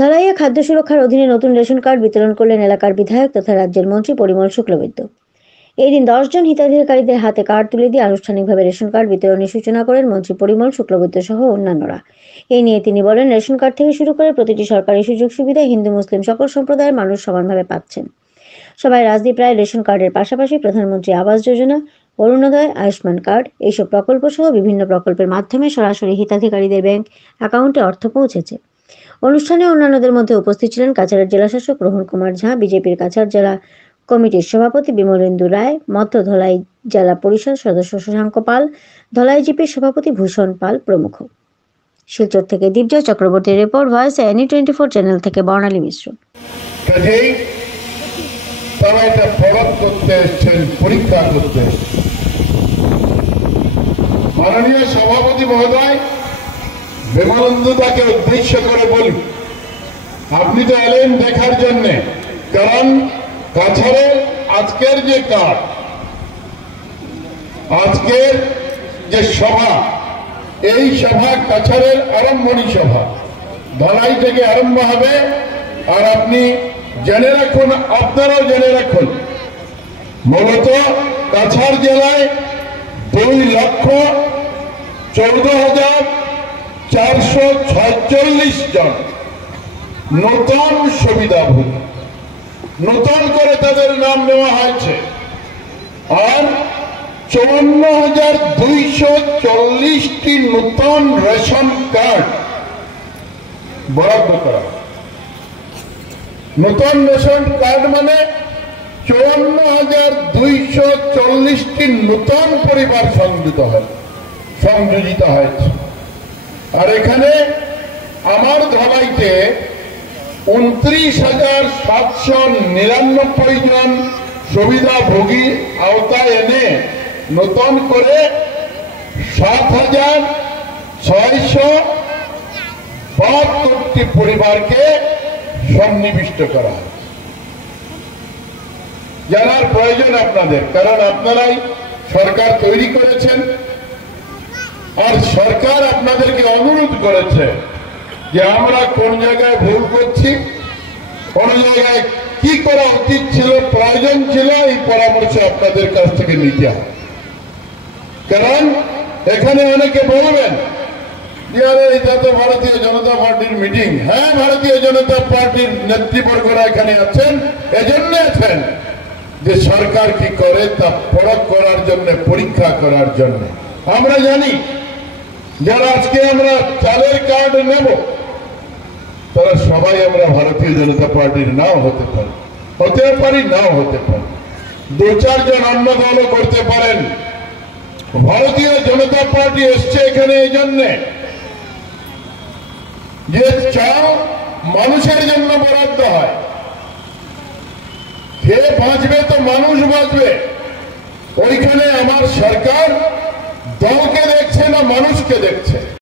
ধলাইয়ে খাদ্য সুরক্ষার অধীনে নতুন রেশন কার্ড বিতরণ করলেন এলাকার বিধায়ক তথা রাজ্যের মন্ত্রী পরিমল শুক্লবৈদ্য। এই দিন 10 জন হিতাধিকারীদের হাতে কার্ড তুলে দিয়ে আনুষ্ঠানিকভাবে রেশন কার্ড বিতরণের সূচনা করেন মন্ত্রী পরিমল শুক্লবৈদ্য সহ অন্যান্যরা। এই নিয়ে তিনি বলেন, রেশন কার্ড থেকে শুরু করে প্রতিটি সরকারি সুযোগ সুবিধা হিন্দু মুসলিম সকল সম্প্রদায়ের মানুষ সমানভাবে পাচ্ছেন। সবাই রাজদীপ রায় রেশন কার্ডের পাশাপাশি প্রধানমন্ত্রী আবাস যোজনা, অরুণোদয়, আয়ুষ্মান কার্ড এইসব প্রকল্প সহ বিভিন্ন প্রকল্পের মাধ্যমে সরাসরি হিতাধিকারীদের ব্যাংক অ্যাকাউন্টে অর্থ পৌঁছেছে। অনুষ্ঠানে অন্যান্যদের মধ্যে উপস্থিত ছিলেন কাছাড়ের জেলাশাসক রোহন কুমার ঝা, বিজেপির কাছাড় জেলা কমিটির সভাপতি বিমলেন্দু রায়, মধ্য ধলাই জেলা পরিষদ সদস্য শশাঙ্ক পাল, ধলাই জিপির সভাপতি ভূষণ পাল প্রমুখ। শিলচর থেকে দীপজয় চক্রবর্তীর রিপোর্ট, ভয়েস এনি 24 চ্যানেল থেকে বর্ণালী মিশ্র। তারা এটা প্রভাব করতে এসছেন, পরীক্ষা করতে। মাননীয় সভাপতি মহোদয়, বিমলেন্দুদাকে উদ্দেশ্য করে বলি, আপনি তো এলেন দেখার জন্য, কারণ কাছাড়ের আজকের যে কাজ, আজকের যে সভা, এই সভা কাছাড়ের আরম্ভণী সভা, ধলাই থেকে আরম্ভ হবে। আর আপনি জেনে রাখুন, আপনারাও জেনে রাখুন, মূলত কাছাড় জেলায় 2,14,446 জন নতুন সুবিধাভোগী, নতুন করে তাদের নাম নেওয়া হয়েছে। আর 54,240টি নতুন রেশন কার্ড বরাদ্দ করা। নতুন রেশন কার্ড মানে 54,240টি নতুন পরিবার সংযোজিত হয়েছে। আর এখানে আমার ধলাইতে 29,799 জন সুবিধাভোগী আওতায় এনে নতুন করে 7,672টি পরিবারকে সন্নিবিষ্ট করা হয়। জানার প্রয়োজন আপনাদের, কারণ আপনারাই সরকার তৈরি করেছেন। আর সরকার আপনাদেরকে অনুরোধ করেছে যে আমরা কোন জায়গায় ভুল করছি, কোন জায়গায় কি করা উচিত ছিল, প্রয়োজন ছিল, এই পরামর্শ আপনাদের কাছ থেকে নিতে হবে। কারণ এখানে অনেকে বলবেন যে আরে এটা তো ভারতীয় জনতা পার্টির মিটিং। হ্যাঁ, ভারতীয় জনতা পার্টির নেতৃবর্গরা এখানে আছেন, এজন্য আছেন যে সরকার কি করে তা পরখ করার জন্য, পরীক্ষা করার জন্য। আমরা জানি যারা আজকে আমরা চালের কার্ড নেব, তারা সবাই আমরা ভারতীয় জনতা পার্টির নাও হতে পারি, নাও হতে পারি। 2-4 জন অন্য দলও করতে পারেন। ভারতীয় জনতা পার্টি এসছে এখানে এই জন্যে যে চাল মানুষের জন্য বরাদ্দ হয়। কে বাঁচবে তো মানুষ বাঁচবে। ওইখানে আমার সরকার দলকে দেখছে না, মানুষকে দেখছে।